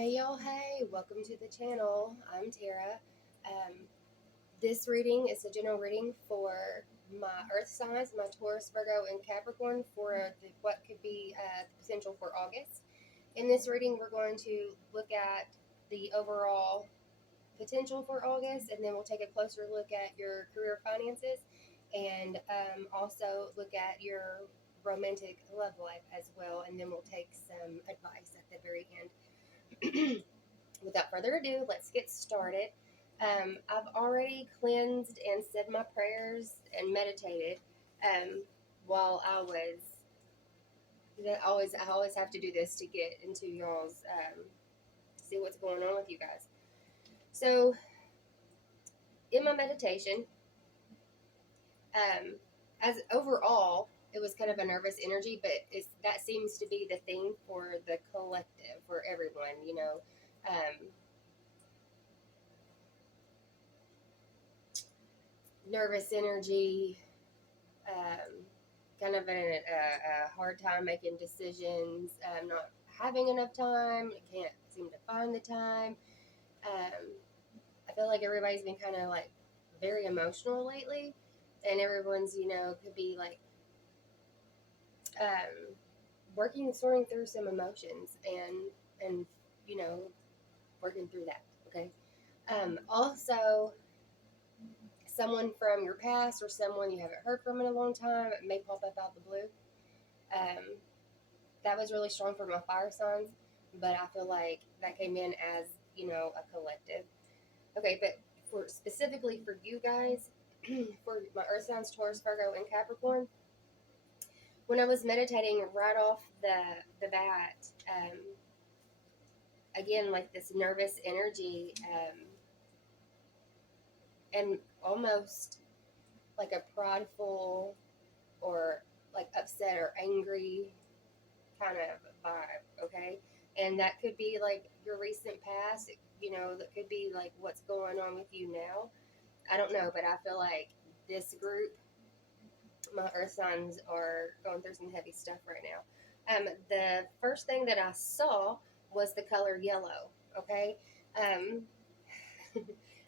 Hey y'all, hey, welcome to the channel. I'm Tara. Um, this reading is a general reading for my earth signs, my Taurus, Virgo, and Capricorn for what could be the potential for August. In this reading, we're going to look at the overall potential for August, and then we'll take a closer look at your career finances and also look at your romantic love life as well, and then we'll take some advice at the very end. Without further ado, let's get started. I've already cleansed and said my prayers and meditated while I was. I always have to do this to get into y'all's see what's going on with you guys. So in my meditation, um, as overall, it was kind of a nervous energy, but that seems to be the thing for the collective, for everyone. Nervous energy, um, kind of a hard time making decisions, not having enough time, can't seem to find the time. Um, I feel like everybody's been kind of like very emotional lately, and everyone's, could be like um, working, sorting through some emotions and, you know, working through that. Okay. Also, someone from your past or someone you haven't heard from in a long time may pop up out the blue. Um, that was really strong for my fire signs, but I feel like that came in as, a collective. Okay, but for specifically for you guys, for my earth signs, Taurus, Virgo, and Capricorn, when I was meditating right off the bat, again, like this nervous energy, and almost like a prideful or like upset or angry kind of vibe, okay? And that could be like your recent past, that could be like what's going on with you now. I don't know, but I feel like this group, my earth signs, are going through some heavy stuff right now. The first thing that I saw was the color yellow, okay? Um,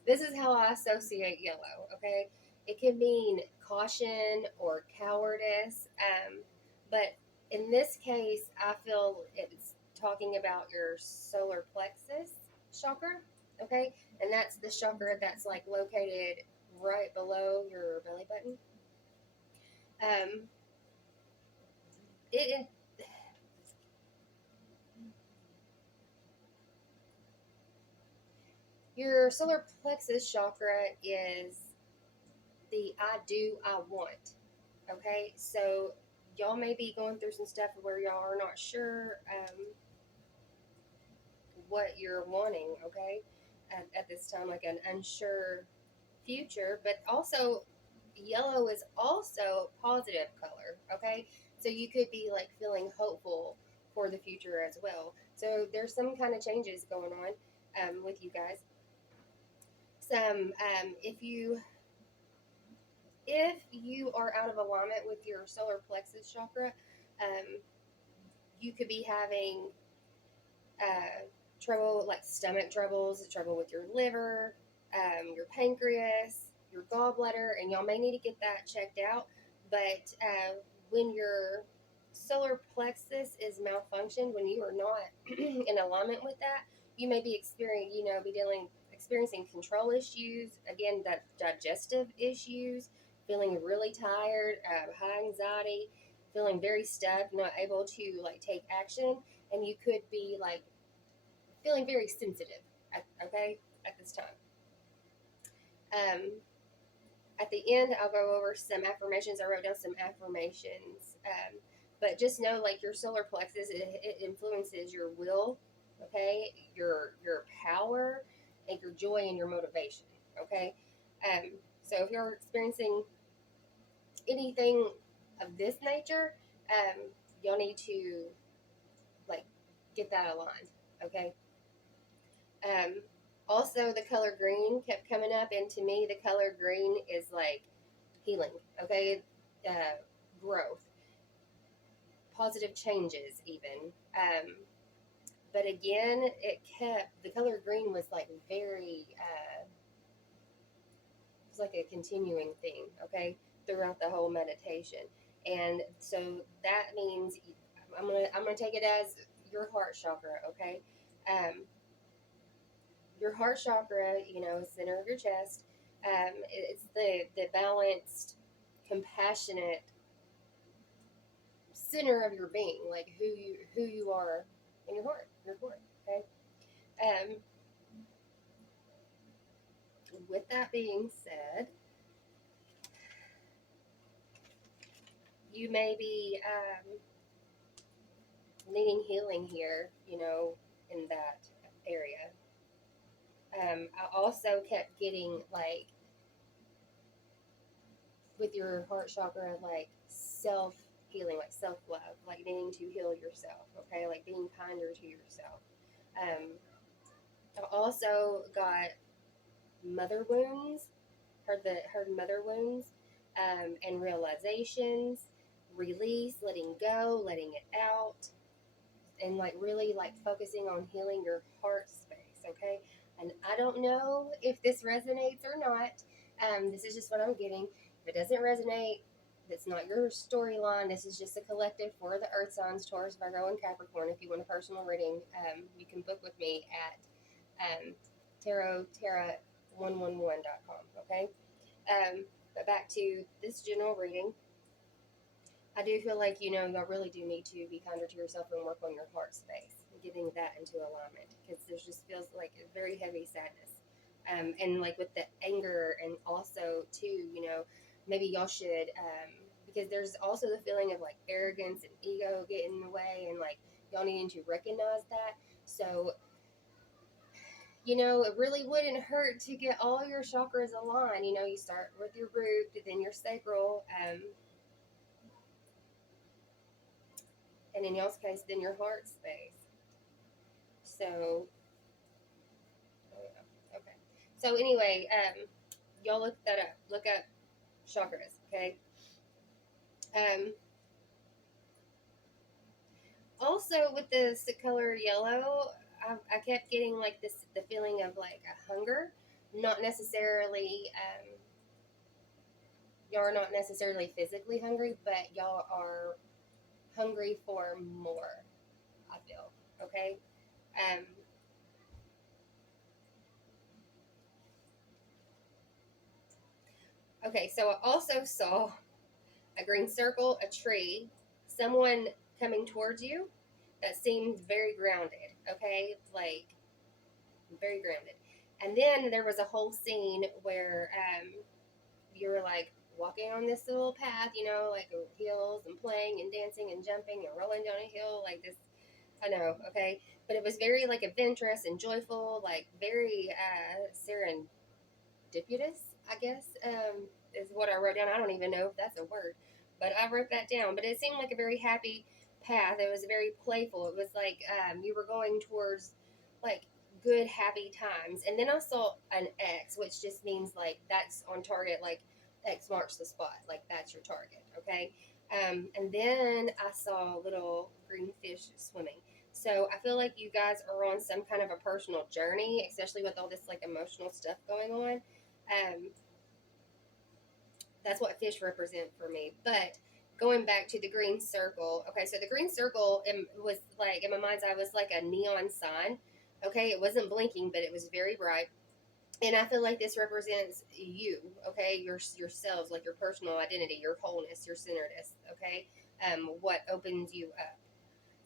this is how I associate yellow, okay? It can mean caution or cowardice, but in this case, I feel it's talking about your solar plexus chakra, okay? And that's the chakra that's like located right below your belly button. Um, it Your solar plexus chakra is the I do, I want. Okay, so y'all may be going through some stuff where y'all are not sure what you're wanting, okay, at this time, like an unsure future, but also yellow is also a positive color, okay? So you could be like feeling hopeful for the future as well. So there's some kind of changes going on with you guys. Some if you are out of alignment with your solar plexus chakra, um, you could be having uh, trouble, like stomach troubles, trouble with your liver, your pancreas, your gallbladder, and y'all may need to get that checked out. But when your solar plexus is malfunctioned, when you are not in alignment with that, you may be experiencing control issues. Again, that digestive issues, feeling really tired, high anxiety, feeling very stuck, not able to like take action, and you could be like feeling very sensitive, okay, at this time. Um, at the end, I'll go over some affirmations. I wrote down some affirmations. But just know, like your solar plexus, it influences your will, okay, your power, and your joy and your motivation, okay. So if you're experiencing anything of this nature, you'll need to like get that aligned, okay. Um, Also, the color green kept coming up, and to me, the color green is like healing, okay? Uh, Growth, positive changes, even. But again, it kept the color green was like very it's like a continuing thing, okay, throughout the whole meditation. And so that means I'm gonna take it as your heart chakra, okay? Um, your heart chakra, center of your chest. It's the balanced, compassionate center of your being, like who you are in your heart. Okay. Um, with that being said, you may be needing healing here, in that area. I also kept getting like with your heart chakra, like self healing, like self love, like needing to heal yourself, okay, like being kinder to yourself. Um, I also got mother wounds, heard mother wounds, and realizations, release, letting go, letting it out, and like really like focusing on healing your heart space, okay? And I don't know if this resonates or not. This is just what I'm getting. If it doesn't resonate, that's not your storyline. This is just a collective for the Earth signs, Taurus, Virgo, and Capricorn. If you want a personal reading, you can book with me at tarotterra111.com, okay? But back to this general reading. I do feel like, y'all really do need to be kinder to yourself and work on your heart space, getting that into alignment, because there just feels like a very heavy sadness. And like with the anger, and also, too, maybe y'all should, because there's also the feeling of like arrogance and ego getting in the way, and like y'all needing to recognize that. So, it really wouldn't hurt to get all your chakras aligned. You start with your root, then your sacral, and in y'all's case, then your heart space. So, oh yeah, okay. So anyway, y'all look that up. Look up chakras, okay? Um, also with the color yellow, I kept getting like the feeling of like a hunger, not necessarily. Y'all are not necessarily physically hungry, but y'all are hungry for more. I feel okay. Um, okay, so I also saw a green circle, a tree, someone coming towards you that seemed very grounded, okay? Like, very grounded. And then there was a whole scene where you were like walking on this little path, like hills and playing and dancing and jumping and rolling down a hill, like this. I know, okay? But it was very like adventurous and joyful, like very serendipitous, I guess, is what I wrote down. I don't even know if that's a word, but I wrote that down. But it seemed like a very happy path. It was very playful. It was like you were going towards like good, happy times. And then I saw an X, which just means like that's on target, like X marks the spot, like that's your target, okay? And then I saw little green fish swimming. So I feel like you guys are on some kind of a personal journey, especially with all this like emotional stuff going on. um, that's what fish represent for me. But going back to the green circle, okay, so the green circle was like, in my mind's eye, was like a neon sign. Okay, it wasn't blinking, but it was very bright. And I feel like this represents you, okay, yourselves, like your personal identity, your wholeness, your centeredness, okay, what opens you up.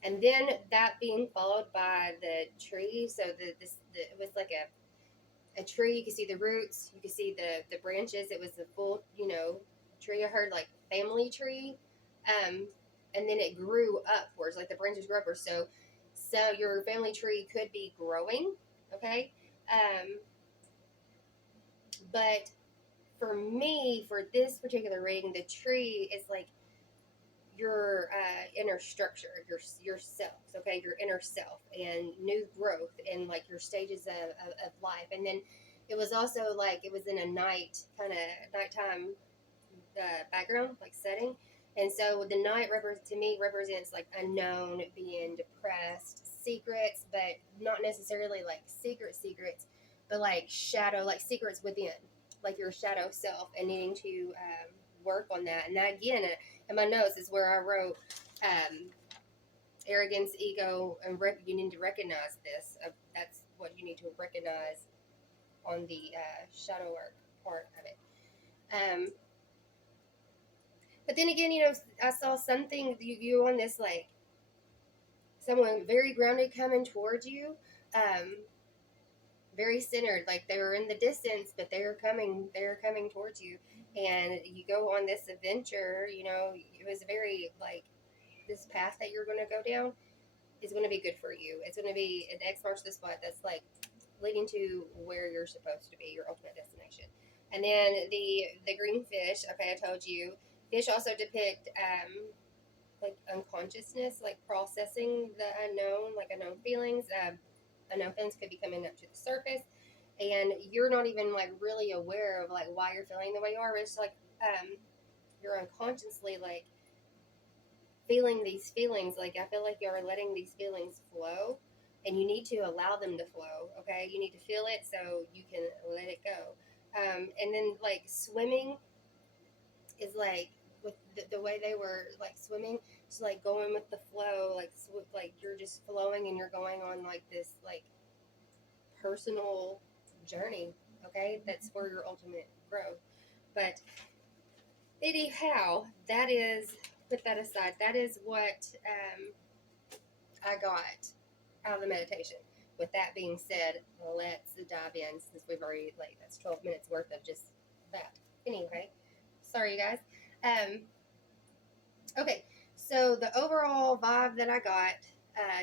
And then that being followed by the tree. So it was like a tree. You could see the roots, you could see the branches. It was a full, tree. I heard like family tree, um, and then it grew upwards, like the branches grew upwards. So your family tree could be growing, okay. But for me, for this particular reading, the tree is like your inner structure, yourself, okay, your inner self and new growth and like your stages of life. And then it was also like it was in a nighttime background, like setting. And so the night to me represents like unknown, being depressed, secrets, but not necessarily like secrets, but like shadow, like secrets within, like your shadow self, and needing to work on that. And that again, in my notes is where I wrote arrogance, ego, and you need to recognize this. That's what you need to recognize on the shadow work part of it. But then again, I saw something you on this like someone very grounded coming towards you, very centered, like they were in the distance, but they're coming towards you, and you go on this adventure. It was very like this path that you're going to go down is going to be good for you. It's going to be an X marks the spot that's like leading to where you're supposed to be, your ultimate destination. And then the green fish. Okay, I told you. Fish also depict like unconsciousness, like processing the unknown, like unknown feelings. Unknown feelings could be coming up to the surface, and you're not even like really aware of like why you're feeling the way you are. But it's like you're unconsciously like feeling these feelings. Like I feel like you're letting these feelings flow, and you need to allow them to flow. Okay, you need to feel it so you can let it go. And then like swimming is like with the way they were like swimming, it's like going with the flow, like you're just flowing and you're going on like this like personal journey. Okay, that's for your ultimate growth. But anyhow, that is, put that aside. That is what I got out of the meditation. With that being said, let's dive in since we've already like that's 12 minutes worth of just that. Anyway, sorry you guys. Okay, so the overall vibe that I got,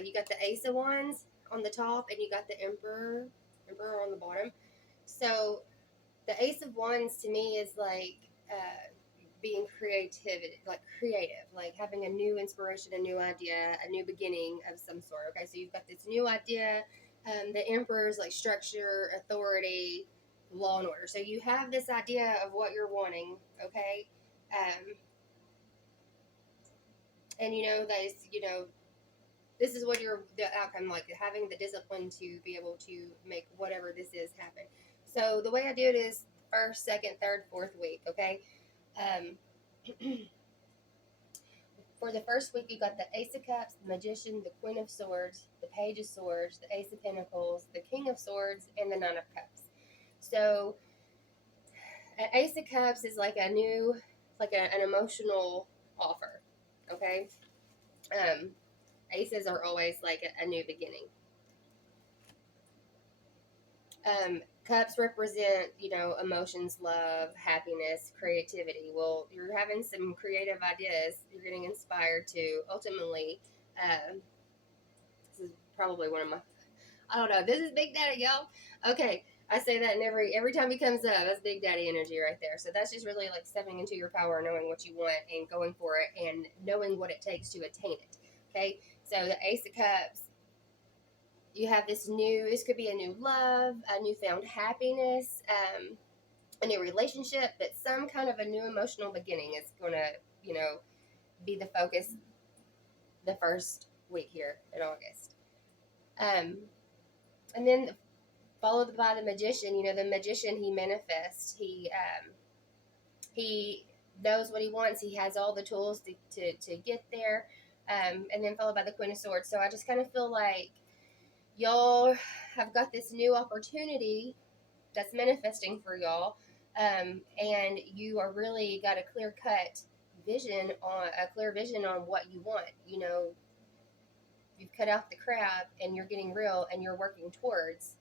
you got the Ace of Wands on the top, and you got the Emperor on the bottom. So the Ace of Wands to me is like being creative, like having a new inspiration, a new idea, a new beginning of some sort. Okay, so you've got this new idea. The Emperor's like structure, authority, law and order. So you have this idea of what you're wanting. Okay. And this is what the outcome, like having the discipline to be able to make whatever this is happen. So the way I do it is first, second, third, fourth week. Okay. For the first week, you got the Ace of Cups, the Magician, the Queen of Swords, the Page of Swords, the Ace of Pentacles, the King of Swords, and the Nine of Cups. So an Ace of Cups is like an emotional offer. Okay. Aces are always like a new beginning. Cups represent, emotions, love, happiness, creativity. Well, you're having some creative ideas. You're getting inspired to ultimately. This is probably one of my. I don't know. This is Big Daddy, y'all. Okay, I say that, and every time he comes up, that's Big Daddy energy right there. So that's just really like stepping into your power, knowing what you want, and going for it, and knowing what it takes to attain it. Okay, so the Ace of Cups. You have this could be a new love, a newfound happiness, a new relationship, but some kind of a new emotional beginning is going to, be the focus the first week here in August. And then followed by the Magician. The Magician, he manifests. He knows what he wants. He has all the tools to get there. And then followed by the Queen of Swords. So I just kind of feel like y'all have got this new opportunity that's manifesting for y'all, and you are really got a clear vision on what you want. You've cut out the crap and you're getting real, and you're working towards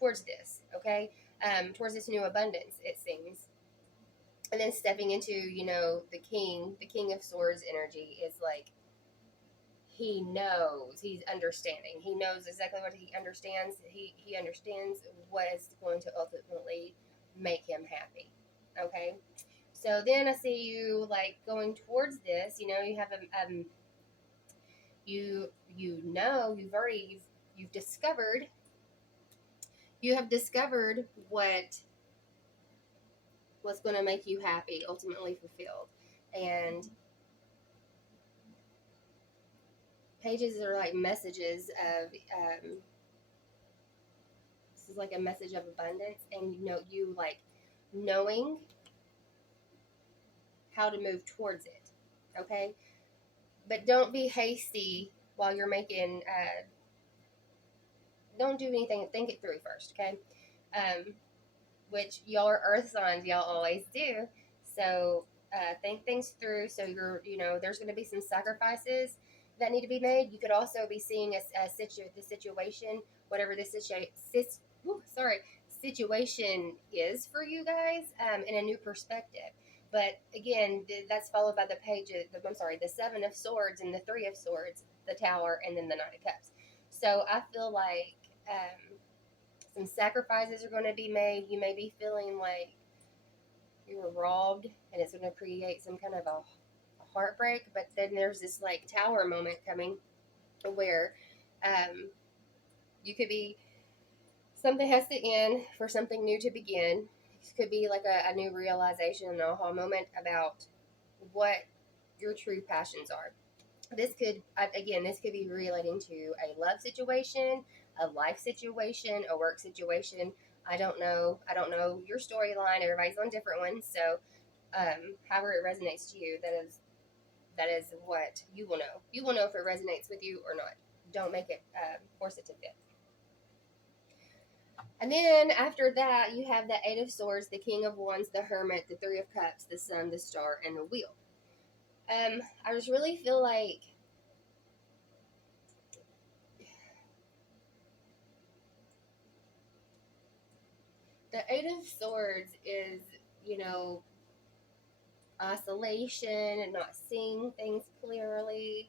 this. Okay, towards this new abundance, it seems. And then stepping into the King of Swords energy is like, he knows, he's understanding. He knows exactly what he understands. He understands what is going to ultimately make him happy. Okay. So then I see you like going towards this. You have you've discovered what's going to make you happy, ultimately fulfilled, and pages are like messages of this is like a message of abundance, and you like knowing how to move towards it. Okay, but don't be hasty while you're making. Don't do anything. Think it through first. Okay, which y'all are earth signs. Y'all always do. So think things through. So there's going to be some sacrifices that need to be made. You could also be seeing the situation, whatever this situation is for you guys, in a new perspective. But again, that's followed by the Seven of Swords and the Three of Swords, the Tower, and then the Nine of Cups. So I feel like some sacrifices are going to be made. You may be feeling like you were robbed, and it's going to create some kind of a heartbreak. But then there's this like Tower moment coming, where you could be something has to end for something new to begin. It could be like a new realization, an aha moment about what your true passions are. This could be relating to a love situation, a life situation, a work situation. I don't know your storyline. Everybody's on different ones. So however it resonates to you, that is what you will know. You will know if it resonates with you or not. Don't make it force it to fit. And then after that, you have the Eight of Swords, the King of Wands, the Hermit, the Three of Cups, the Sun, the Star, and the Wheel. I just really feel like the Eight of Swords is, isolation and not seeing things clearly.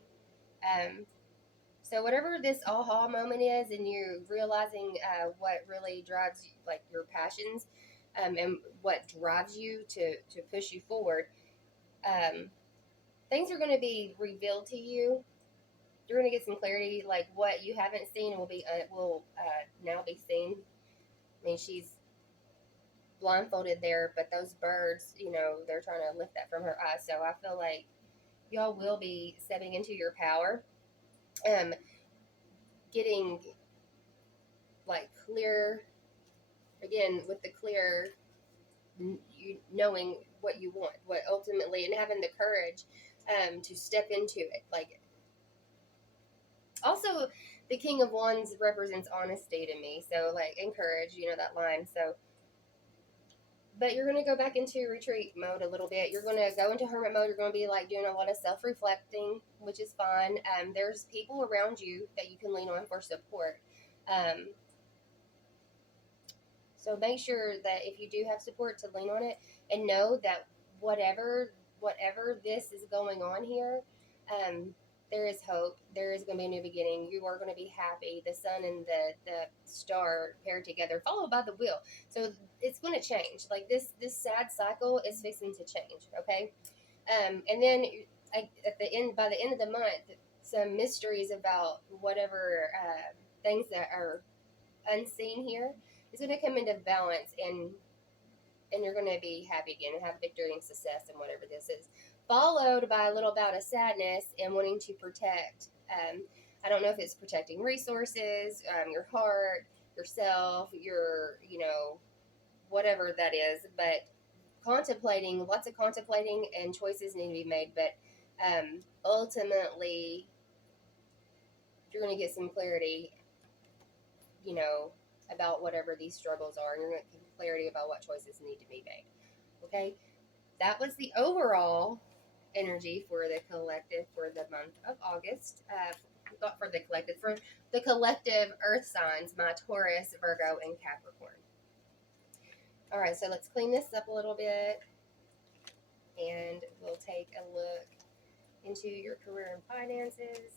So whatever this aha moment is, and you're realizing what really drives you, like your passions, and what drives you to push you forward, things are going to be revealed to you. You're going to get some clarity, like what you haven't seen will now be seen. I mean, she's blindfolded there, but those birds, they're trying to lift that from her eyes. So I feel like y'all will be stepping into your power, getting like clear, again with the clear, knowing what you want, what ultimately, and having the courage to step into it. Like, also the King of Wands represents honesty to me, so like encourage, that line. So but you're going to go back into retreat mode a little bit. You're going to go into hermit mode. You're going to be like doing a lot of self-reflecting, which is fun. There's people around you that you can lean on for support. So make sure that if you do have support, to lean on it, and know that whatever this is going on here, there is hope. There is going to be a new beginning. You are going to be happy. The sun and the star paired together, followed by the wheel. So it's going to change. Like this sad cycle is fixing to change. Okay, and then by the end of the month, some mysteries about whatever things that are unseen here is going to come into balance, and you're going to be happy again and have victory and success in whatever this is, followed by a little bout of sadness and wanting to protect. I don't know if it's protecting resources, your heart, yourself, your, whatever that is, but lots of contemplating, and choices need to be made. But ultimately, you're going to get some clarity, about whatever these struggles are, and you're going to get clarity about what choices need to be made. Okay, that was the overall energy for the collective for the month of August. Not for the collective earth signs, my Taurus, Virgo, and Capricorn. All right, so let's clean this up a little bit, and we'll take a look into your career and finances.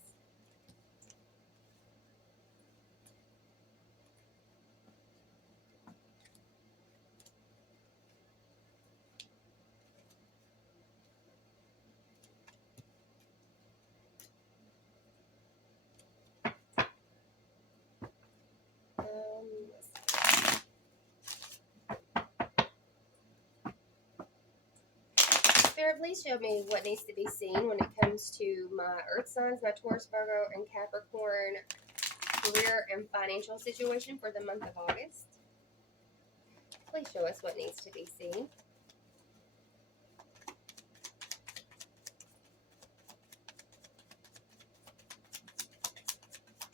Spirit, please show me what needs to be seen when it comes to my Earth signs, my Taurus, Virgo, and Capricorn career and financial situation for the month of August. Please show us what needs to be seen.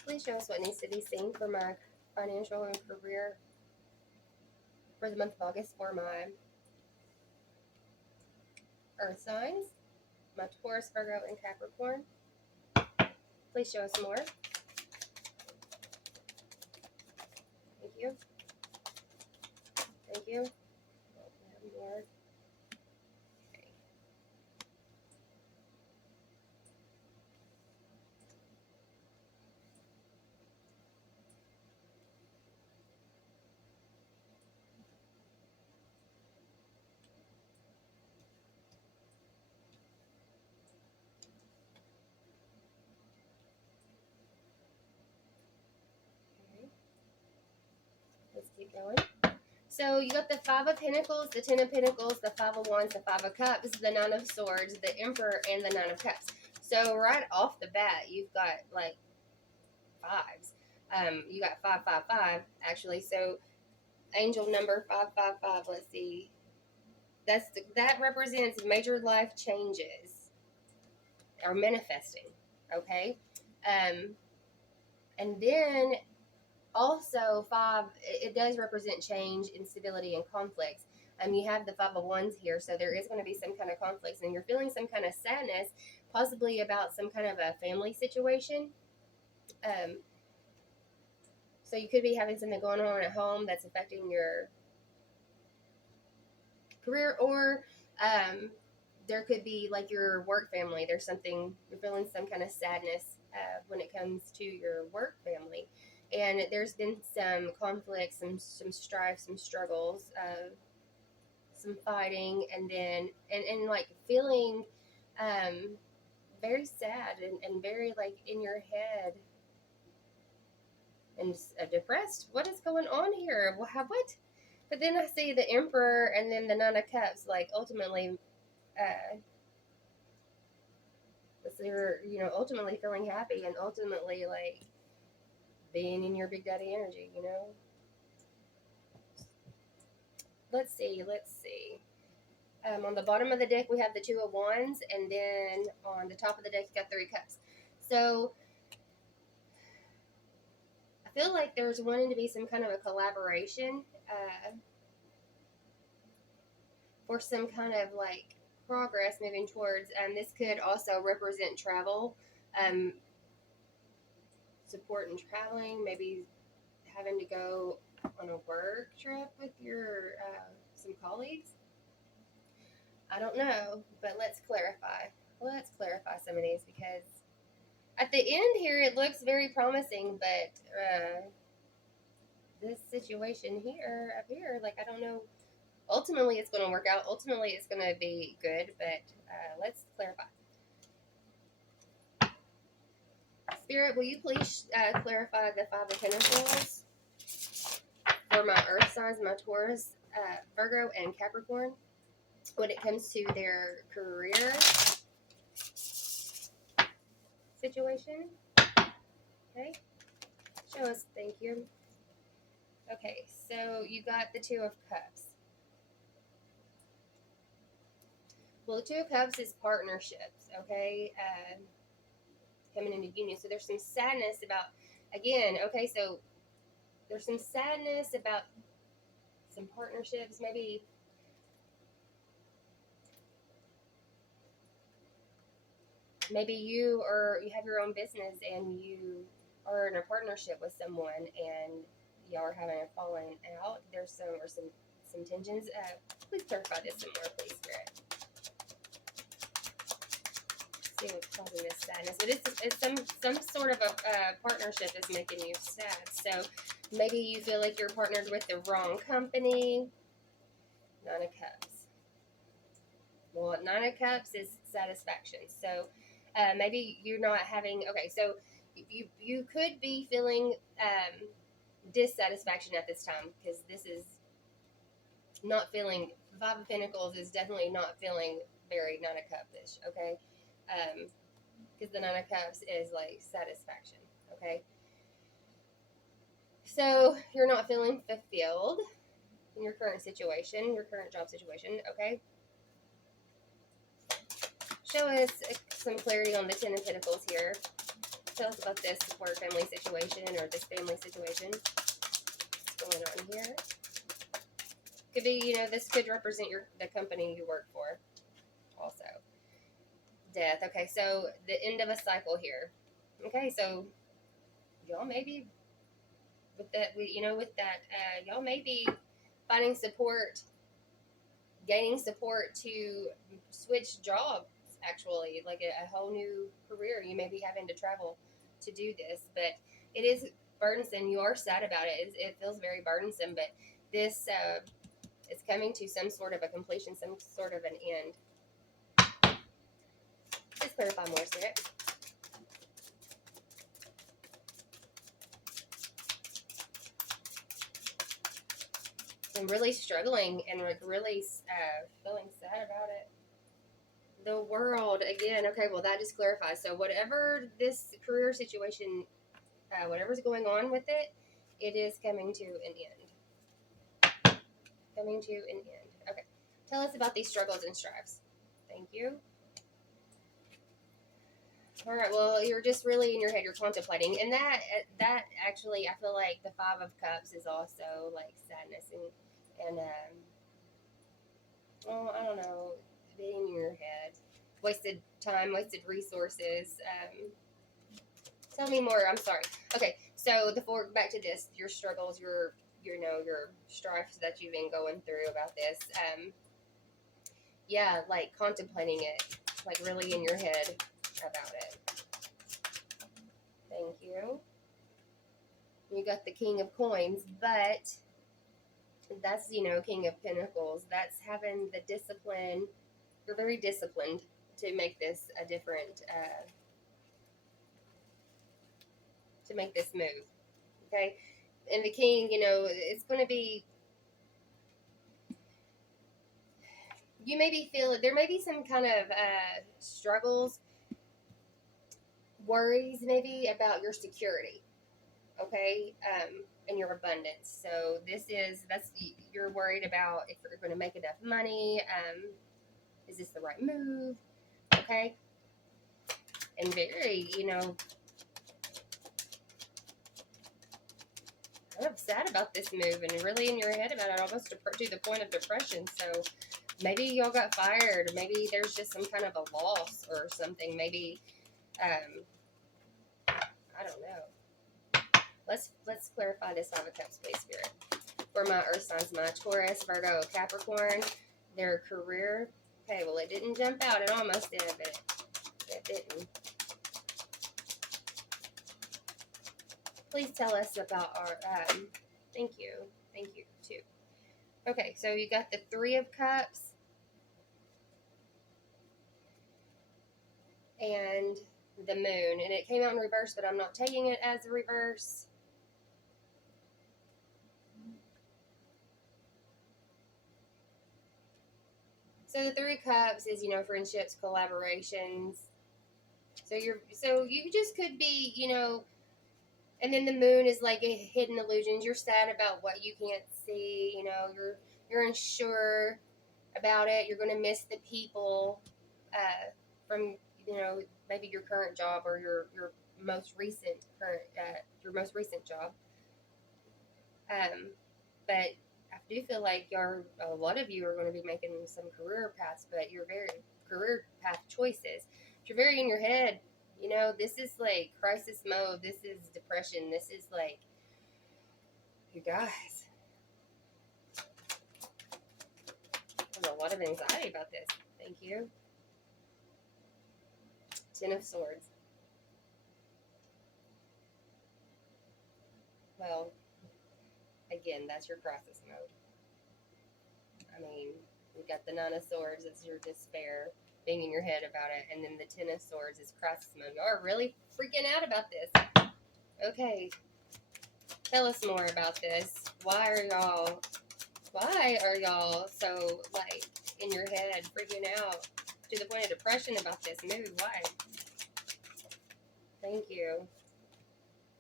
Please show us what needs to be seen for my financial and career for the month of August for my Earth signs, my Taurus, Virgo, and Capricorn. Please show us more. Thank you. Thank you. More. Okay. Let's keep going. So you got the Five of Pentacles, the Ten of Pentacles, the Five of Wands, the Five of Cups, the Nine of Swords, the Emperor, and the Nine of Cups. So right off the bat, you've got like fives. You got 555 actually. So angel number 555. Let's see. That represents major life changes or manifesting. Okay, and then also it does represent change, instability, and conflicts. You have the Five of Wands here, so there is going to be some kind of conflicts, and you're feeling some kind of sadness, possibly about some kind of a family situation. So you could be having something going on at home that's affecting your career, or there could be like your work family. There's something, you're feeling some kind of sadness when it comes to your work family. And there's been some conflict, some strife, some struggles, some fighting, and then and like feeling very sad and very like in your head and depressed. What is going on here? What? But then I see the Emperor and then the Nine of Cups. Like ultimately, you're ultimately feeling happy and ultimately like being in your Big Daddy energy. Let's see. On the bottom of the deck, we have the Two of Wands, and then on the top of the deck, you got Three Cups. So I feel like there's wanting to be some kind of a collaboration for some kind of like progress moving towards. This could also represent travel, support and traveling, maybe having to go on a work trip with your some colleagues. I don't know, but let's clarify. Let's clarify some of these, because at the end here it looks very promising, but this situation here, up here, like I don't know. Ultimately, it's going to work out. Ultimately, it's going to be good, but let's clarify. Spirit, will you please clarify the Five of Pentacles for my Earth signs, my Taurus, Virgo, and Capricorn when it comes to their career situation? Okay. Show us. Thank you. Okay, so you got the Two of Cups. Well, the Two of Cups is partnerships, okay? Coming into union. So there's some sadness about, again, okay, so there's some sadness about some partnerships, maybe you have your own business and you are in a partnership with someone and y'all are having a falling out. There's some tensions. Please clarify this some more, please, Spirit. See what's causing this sadness. It's some sort of a partnership is making you sad. So maybe you feel like you're partnered with the wrong company. Nine of Cups. Well, Nine of Cups is satisfaction. So maybe you're not having. Okay, so you could be feeling dissatisfaction at this time, because this is not feeling. Five of Pentacles is definitely not feeling very Nine of Cups-ish, okay? Because the Nine of Cups is like satisfaction, okay? So you're not feeling fulfilled in your current situation, your current job situation, okay? Show us some clarity on the Ten of Pentacles here. Tell us about this work family situation or this family situation. What's going on here? Could be, you know, this could represent the company you work for also. Death. Okay, so the end of a cycle here. Okay, so y'all may be with that, you know, with that, y'all may be finding support, gaining support to switch jobs, actually, like a whole new career. You may be having to travel to do this, but it is burdensome. You are sad about it. It feels very burdensome, but this is coming to some sort of a completion, some sort of an end. Let's clarify more, Spirit. I'm really struggling and really feeling sad about it. The World, again, okay, well, that just clarifies. So whatever this career situation, whatever's going on with it, it is coming to an end. Coming to an end. Okay. Tell us about these struggles and strives. Thank you. All right, well, you're just really in your head, you're contemplating. And that actually, I feel like the Five of Cups is also like sadness and well, I don't know, being in your head. Wasted time, wasted resources. Tell me more. I'm sorry. Okay, so back to this, your struggles, your strifes that you've been going through about this. Yeah, like contemplating it, like really in your head about it. Thank you. You got the King of Coins, but that's, you know, King of Pentacles. That's having the discipline. You're very disciplined to make this a different, to make this move. Okay? And the King, you know, it's going to be, you may be feeling, there may be some kind of struggles, worries maybe about your security. Okay? And your abundance. So you're worried about if you're going to make enough money. Is this the right move? Okay? And very, you know, kind of sad about this move and really in your head about it, almost to the point of depression. So maybe y'all got fired. Maybe there's just some kind of a loss or something. Maybe, I don't know. Let's clarify this Five of Cups, please, Spirit. For my Earth signs, my Taurus, Virgo, Capricorn, their career. Okay, well, it didn't jump out. It almost did, but it didn't. Please tell us about our, thank you, too. Okay, so you got the Three of Cups and the Moon, and it came out in reverse, but I'm not taking it as a reverse. So the Three of Cups is, you know, friendships, collaborations. So you just could be, you know, and then the Moon is like a hidden illusions. You're sad about what you can't see. You know, you're unsure about it. You're going to miss the people from, you know, maybe your current job or your most recent job. But I do feel like a lot of you are going to be making some career paths, but you're very career path choices. But you're very in your head. You know, this is like crisis mode. This is depression. This is like, you guys, there's a lot of anxiety about this. Thank you. Ten of Swords. Well, again, that's your crisis mode. I mean, we got the Nine of Swords. It's your despair, being in your head about it. And then the Ten of Swords is crisis mode. Y'all are really freaking out about this. Okay. Tell us more about this. Why are y'all so, like, in your head, freaking out? to the point of depression about this move. Why? Thank you.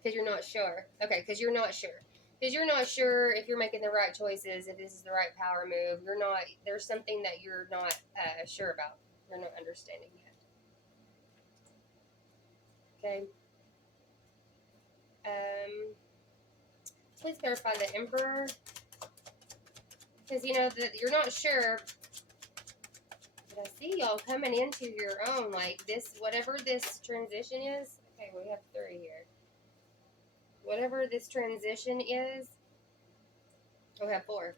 Because you're not sure. Okay, because you're not sure. Because you're not sure if you're making the right choices, if this is the right power move. You're not. There's something that you're not sure about. You're not understanding yet. Okay. Please clarify the Emperor. Because, you know, you're not sure. But I see y'all coming into your own. Like, this, whatever this transition is. Okay, we have 3 here. Whatever this transition is. Oh, we have 4.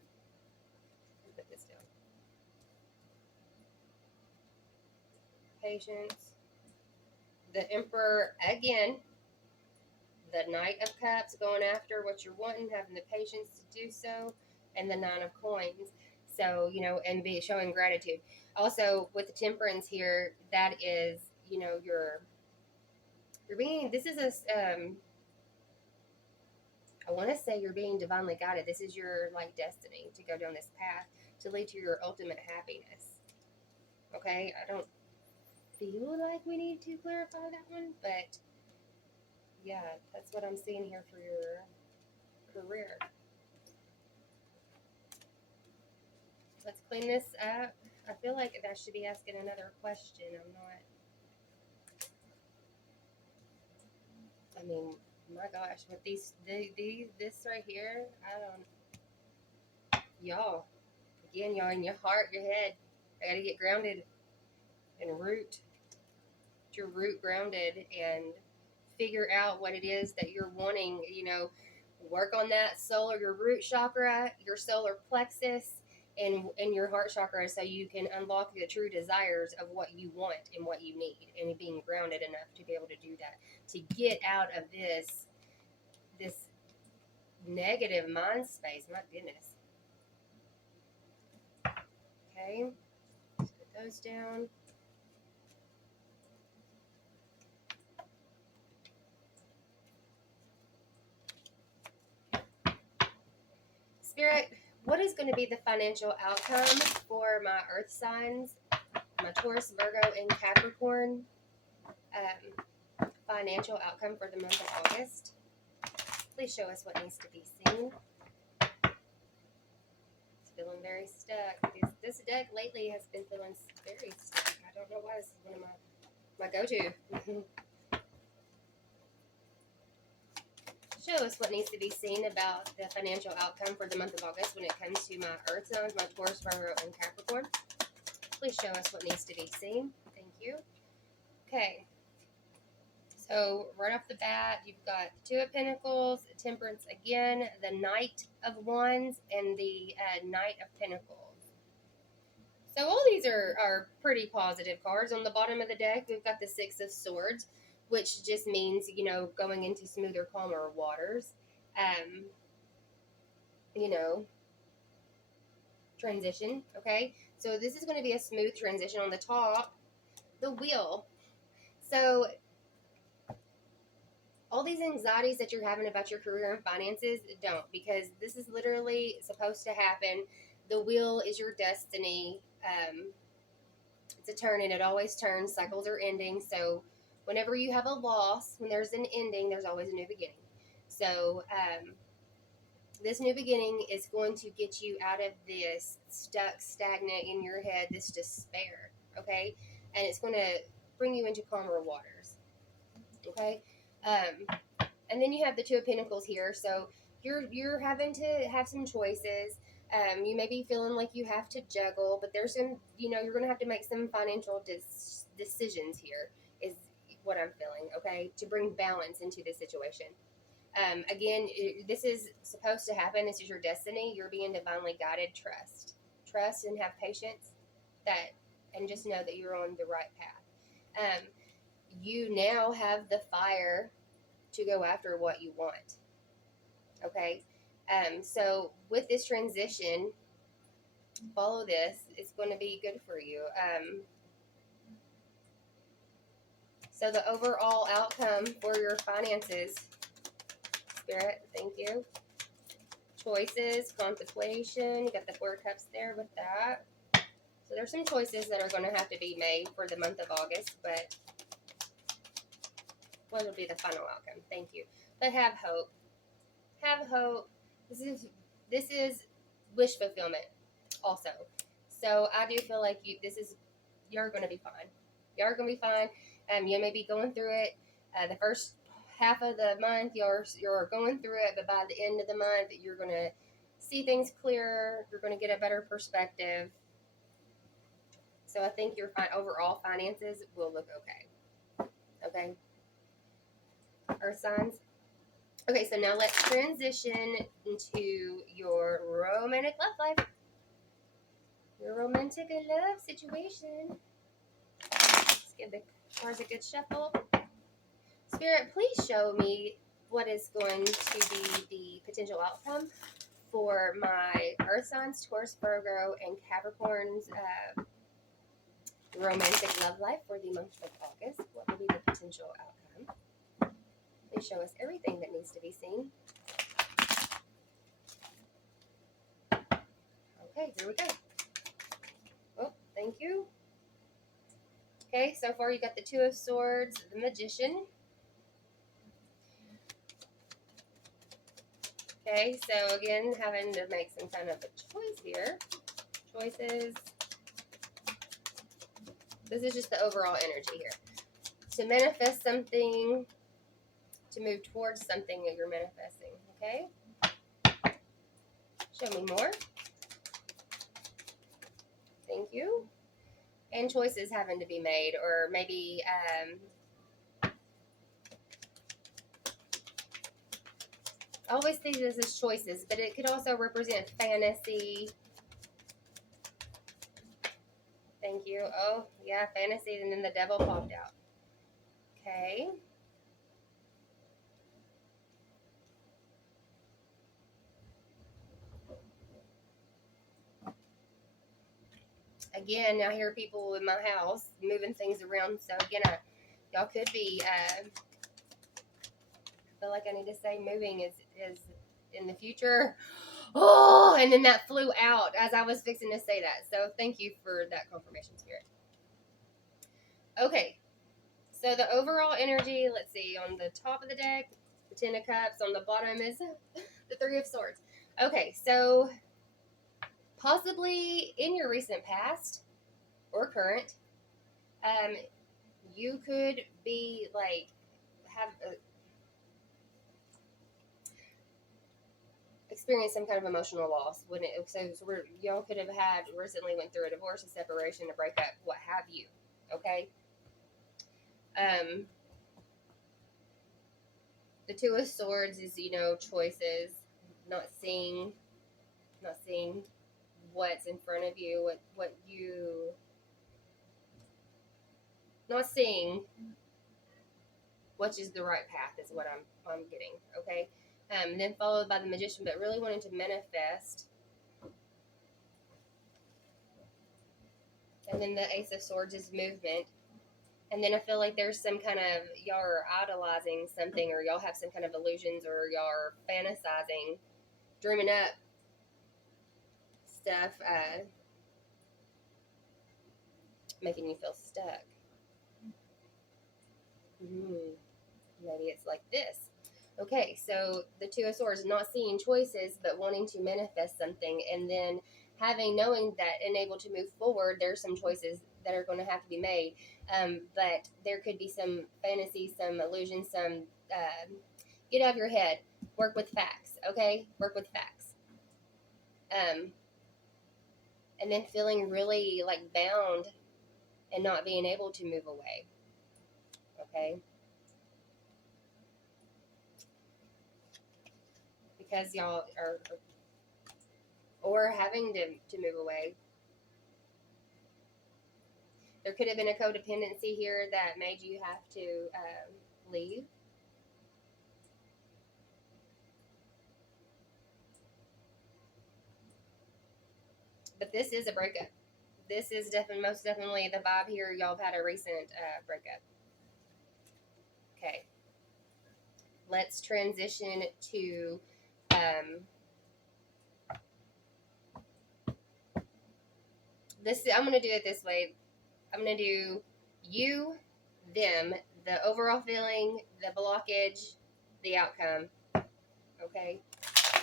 Let's put this down. Patience. The Emperor again. The Knight of Cups, going after what you're wanting, having the patience to do so, and the 9 of Coins. So, you know, and be showing gratitude. Also, with the Temperance here, that is, you know, you're being, this is a, I want to say you're being divinely guided. This is your, like, destiny to go down this path to lead to your ultimate happiness. Okay? I don't feel like we need to clarify that one, but yeah, that's what I'm seeing here for your career. Let's clean this up. I feel like I should be asking another question. I'm not. I mean, my gosh, with these this right here, I don't. Y'all, again, y'all in your heart, your head. I gotta get grounded and root. Get your root grounded and figure out what it is that you're wanting. You know, work on that your root chakra, your solar plexus, and your heart chakra, so you can unlock the true desires of what you want and what you need, and being grounded enough to be able to do that, to get out of this negative mind space. My goodness. Okay, let's put those down. Spirit, what is going to be the financial outcome for my earth signs, my Taurus, Virgo, and Capricorn? Financial outcome for the month of August. Please show us what needs to be seen. It's feeling very stuck. This deck lately has been feeling very stuck. I don't know why. This is one of my go-to. Show us what needs to be seen about the financial outcome for the month of August when it comes to my earth signs, my Taurus, Virgo, and Capricorn. Please show us what needs to be seen. Thank you. Okay. So right off the bat, you've got the 2 of Pentacles, Temperance again, the Knight of Wands, and the Knight of Pentacles. So all these are pretty positive cards. On the bottom of the deck, we've got the 6 of Swords, which just means, you know, going into smoother, calmer waters. You know, transition, okay? So this is going to be a smooth transition. On the top, the Wheel. So all these anxieties that you're having about your career and finances, don't, because this is literally supposed to happen. The Wheel is your destiny. It's a turn, and it always turns. Cycles are ending. So whenever you have a loss, when there's an ending, there's always a new beginning. So this new beginning is going to get you out of this stuck, stagnant in your head, this despair, okay? And it's going to bring you into calmer waters, okay? And then you have the 2 of Pentacles here, so you're having to have some choices. You may be feeling like you have to juggle, but there's some, you know, you're going to have to make some financial decisions here, is what I'm feeling, okay, to bring balance into this situation. Again, this is supposed to happen. This is your destiny. You're being divinely guided. Trust and have patience, and just know that you're on the right path. You now have the fire to go after what you want. Okay. So with this transition, follow this. It's going to be good for you. So the overall outcome for your finances, Spirit, thank you. Choices, contemplation. You got the 4 of Cups there with that. So there's some choices that are going to have to be made for the month of August, but what will be the final outcome? Thank you. But have hope. Have hope. This is wish fulfillment also. So I do feel like you're going to be fine. You're going to be fine. You may be going through it. The first half of the month, you're going through it, but by the end of the month, you're going to see things clearer. You're going to get a better perspective. So I think your overall finances will look okay. Okay. Earth signs. Okay, so now let's transition into your romantic love life. Your romantic love situation. Let's give the cards a good shuffle. Spirit, please show me what is going to be the potential outcome for my Earth signs, Taurus, Virgo, and Capricorn's romantic love life for the month of August. What will be the potential outcome? Please show us everything that needs to be seen. Okay, here we go. Oh, thank you. Okay, so far you got the Two of Swords, the Magician. Okay, so again, having to make some kind of a choice here. Choices. This is just the overall energy here. To manifest something, to move towards something that you're manifesting, okay? Show me more. Thank you. And choices having to be made, or maybe I always see this as choices, but it could also represent fantasy. Thank you. Oh, yeah, fantasy, and then the devil popped out. Okay. Again, I hear people in my house moving things around. So again, y'all could be. I feel like I need to say moving is in the future. Oh, and then that flew out as I was fixing to say that. So thank you for that confirmation, Spirit. Okay, so the overall energy. Let's see. On the top of the deck, the Ten of Cups. On the bottom is the Three of Swords. Okay, so possibly in your recent past or current, you could be like experience some kind of emotional loss when it so y'all could have had recently went through a divorce, a separation, a breakup, what have you. Okay. The Two of Swords is choices, not seeing what's in front of you, what you not seeing which is the right path is what I'm getting. Okay. And then followed by the Magician, but really wanting to manifest. And then the Ace of Swords is movement. And then I feel like there's some kind of, y'all are idolizing something, or y'all have some kind of illusions, or y'all are fantasizing, dreaming up stuff, making you feel stuck. Maybe it's like this. Okay, so the Two of Swords, not seeing choices, but wanting to manifest something, and then knowing that and able to move forward, there's some choices that are going to have to be made. But there could be some fantasy, some illusion, some get out of your head. Work with facts, okay? Work with facts. And then feeling really like bound and not being able to move away, okay? Because y'all are, or having to move away. There could have been a codependency here that made you have to leave. But this is a breakup. This is most definitely the vibe here. Y'all have had a recent breakup. Okay. Let's transition to I'm gonna do it this way. I'm gonna do you, them, the overall feeling, the blockage, the outcome, okay,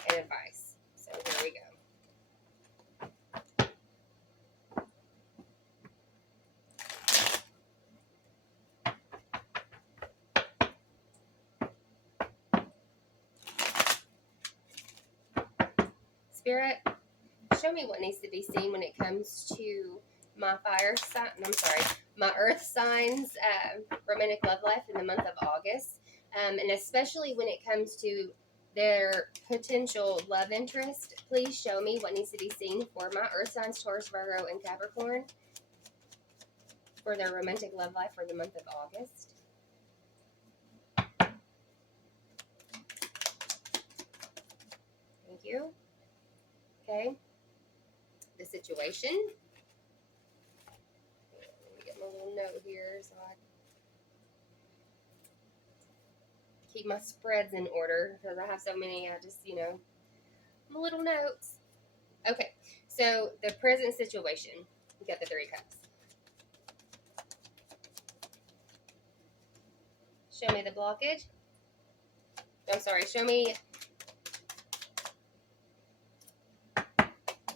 and advice. So here we go. Spirit, show me what needs to be seen when it comes to my fire sign. I'm sorry, my earth signs romantic love life in the month of August, and especially when it comes to their potential love interest. Please show me what needs to be seen for my earth signs, Taurus, Virgo, and Capricorn, for their romantic love life for the month of August. Thank you. Okay. The situation. Let me get my little note here so I keep my spreads in order because I have so many. I just, my little notes. Okay. So the present situation. We got the 3 cups. Show me the blockage. I'm sorry. Show me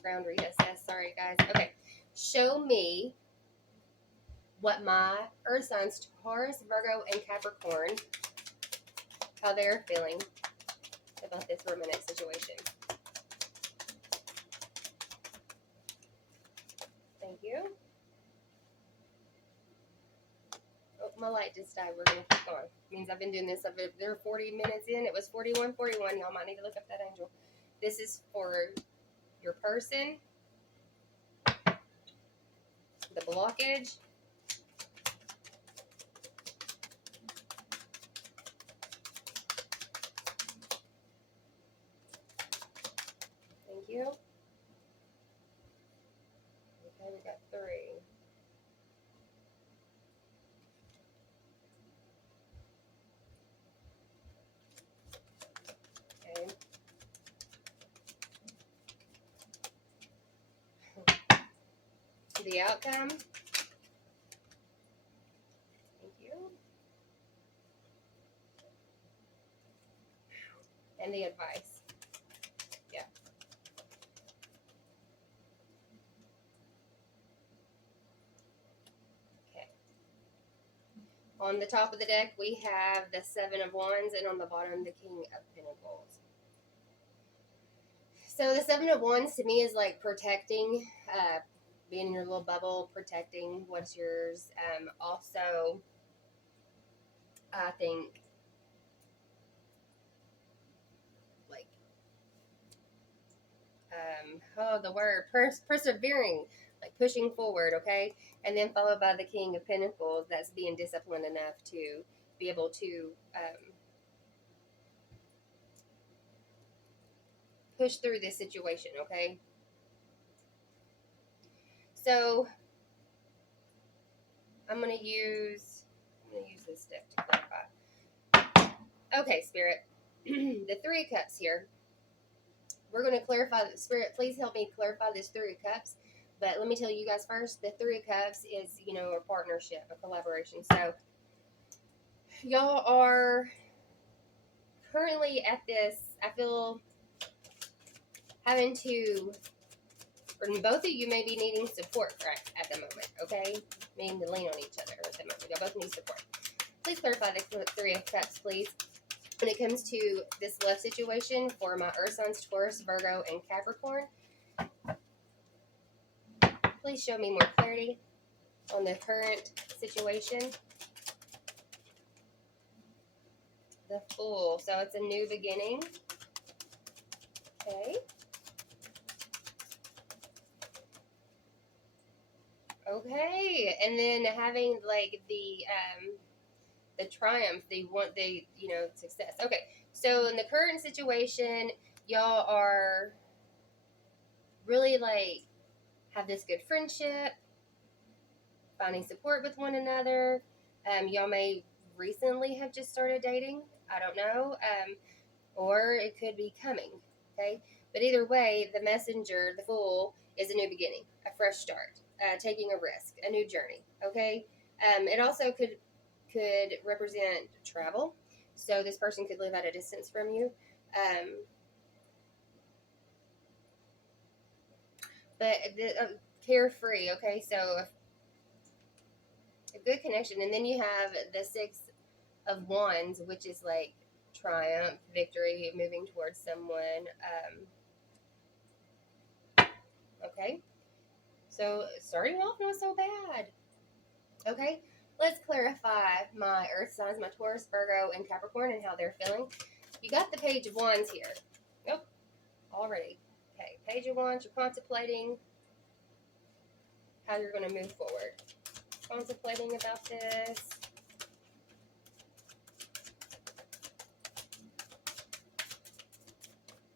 ground reassess. Sorry, guys. Okay. Show me what my earth signs, Taurus, Virgo, and Capricorn, how they're feeling about this romantic situation. Thank you. Oh, my light just died. We're going to keep on. It means I've been doing this. They're 40 minutes in. It was 41:41. Y'all might need to look up that angel. This is for your person, the blockage, thank you. Okay, we got 3. Okay. The outcome. Thank you. And the advice. Yeah. Okay. On the top of the deck, we have the 7 of Wands, and on the bottom, the King of Pentacles. So the 7 of Wands to me is like protecting, being in your little bubble, protecting what's yours. Also, I think like the word persevering, like pushing forward, okay, and then followed by the King of Pentacles. That's being disciplined enough to be able to push through this situation, okay. So I'm gonna use this deck to clarify. Okay, Spirit, the 3 of Cups here. We're going to clarify that. Spirit, please help me clarify this 3 of Cups. But let me tell you guys first, the 3 of Cups is, a partnership, a collaboration. So y'all are currently at this, I feel, having to, or both of you may be needing support at the moment, okay? Meaning to lean on each other at the moment. Y'all both need support. Please clarify the 3 of Cups, please. When it comes to this love situation for my Earth signs, Taurus, Virgo, and Capricorn, please show me more clarity on the current situation. The Fool. So it's a new beginning. Okay. Okay. And then having like the triumph, success. Okay. So in the current situation, y'all are really like have this good friendship, finding support with one another. Y'all may recently have just started dating. I don't know. Or it could be coming. Okay. But either way, the messenger, the Fool, is a new beginning, a fresh start. taking a risk, a new journey. Okay, it also could represent travel. So this person could live at a distance from you. Um, but carefree. Okay, so a good connection, and then you have the Six of Wands, which is like triumph, victory, moving towards someone. Okay, so starting off not so bad. Okay, let's clarify my Earth signs, my Taurus, Virgo, and Capricorn, and how they're feeling. You got the Page of Wands here. Nope, already. Okay, Page of Wands, you're contemplating how you're going to move forward. Contemplating about this.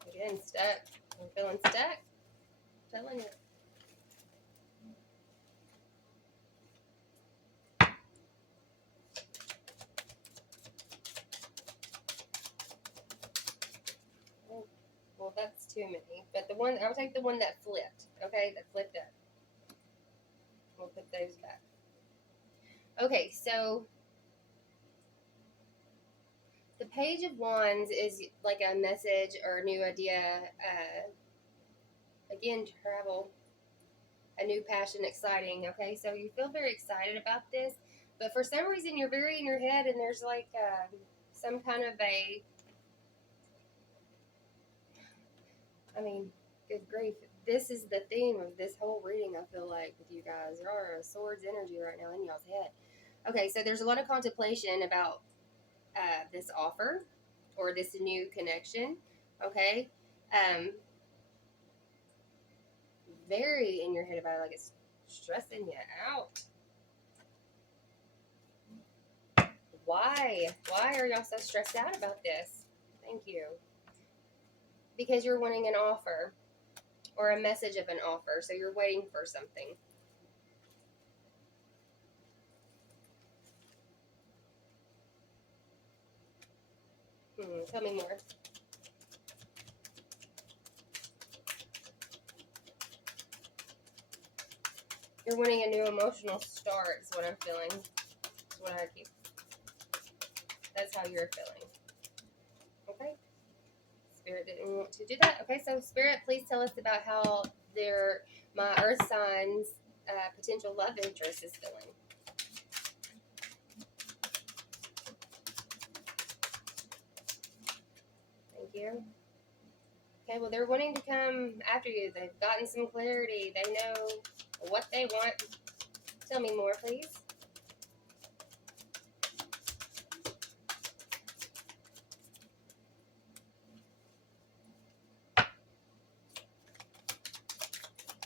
Again, stuck. I'm feeling stuck. I'm telling you. Well, that's too many. But the one, I'll take the one that flipped. Okay, that flipped up. We'll put those back. Okay, so the Page of Wands is like a message or a new idea. Again, travel, a new passion, exciting. Okay, so you feel very excited about this, but for some reason you're very in your head, and there's like some kind of a, I mean, good grief. This is the theme of this whole reading, I feel like, with you guys. There are a swords energy right now in y'all's head. Okay, so there's a lot of contemplation about this offer or this new connection. Okay, very in your head about it, like it's stressing you out. Why? Why are y'all so stressed out about this? Thank you. Because you're wanting an offer or a message of an offer, so you're waiting for something. Tell me more. You're wanting a new emotional start, is what I'm feeling. That's what I keep. That's how you're feeling. Okay. Spirit didn't want to do that. Okay, so Spirit, please tell us about how my Earth signs potential love interest is feeling. Thank you. Okay, well, they're wanting to come after you. They've gotten some clarity. They know what they want. Tell me more, please.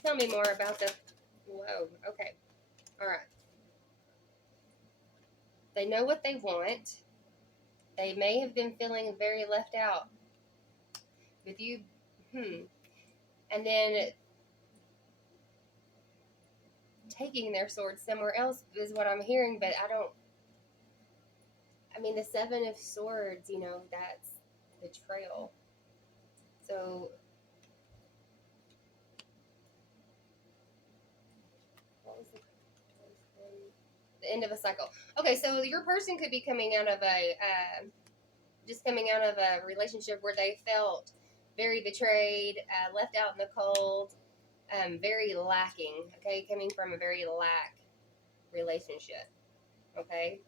Tell me more about the... Whoa, okay. All right. They know what they want. They may have been feeling very left out with you. And then taking their swords somewhere else is what I'm hearing, but I mean, the Seven of Swords, that's betrayal. So, what was the end of a cycle? Okay, so your person could be coming out of just coming out of a relationship where they felt very betrayed, left out in the cold, very lacking. Okay, coming from a very lack relationship. Okay,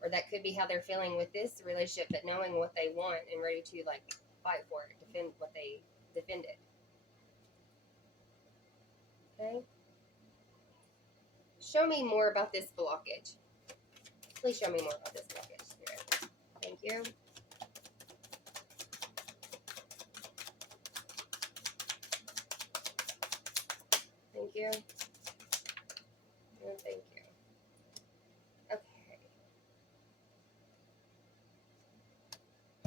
or that could be how they're feeling with this relationship, but knowing what they want and ready to like fight for it, defend what they defended. Okay. Show me more about this blockage. Please show me more about this blockage, Spirit. Thank you. Thank you. And thank you.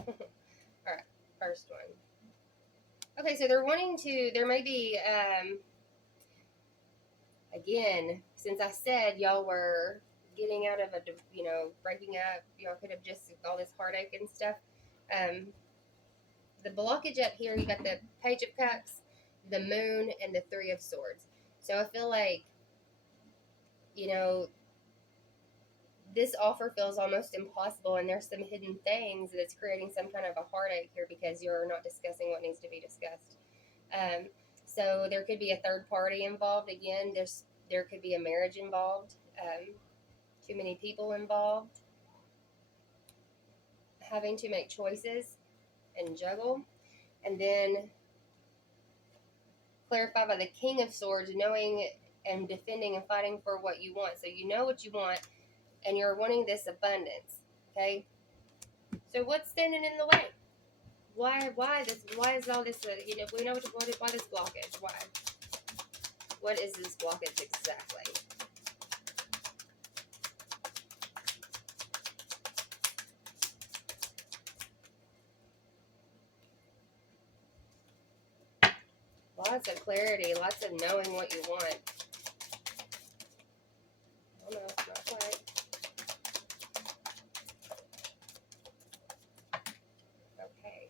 Okay. All right. First one. Okay, so they're wanting to. There may be. Again, since I said y'all were getting out of breaking up, y'all could have just all this heartache and stuff. The blockage up here, you got the Page of Cups, the Moon, and the Three of Swords. So I feel like you know, this offer feels almost impossible, and there's some hidden things that's creating some kind of a heartache here because you're not discussing what needs to be discussed. So there could be a third party involved. Again, there could be a marriage involved. Too many people involved. Having to make choices and juggle, and then clarify by the King of Swords, knowing and defending and fighting for what you want. So you know what you want, and you're wanting this abundance. Okay. So what's standing in the way? Why this? Why is all this? We know why this blockage. Why? What is this blockage exactly? Lots of clarity, lots of knowing what you want. Oh no, not quite. Okay.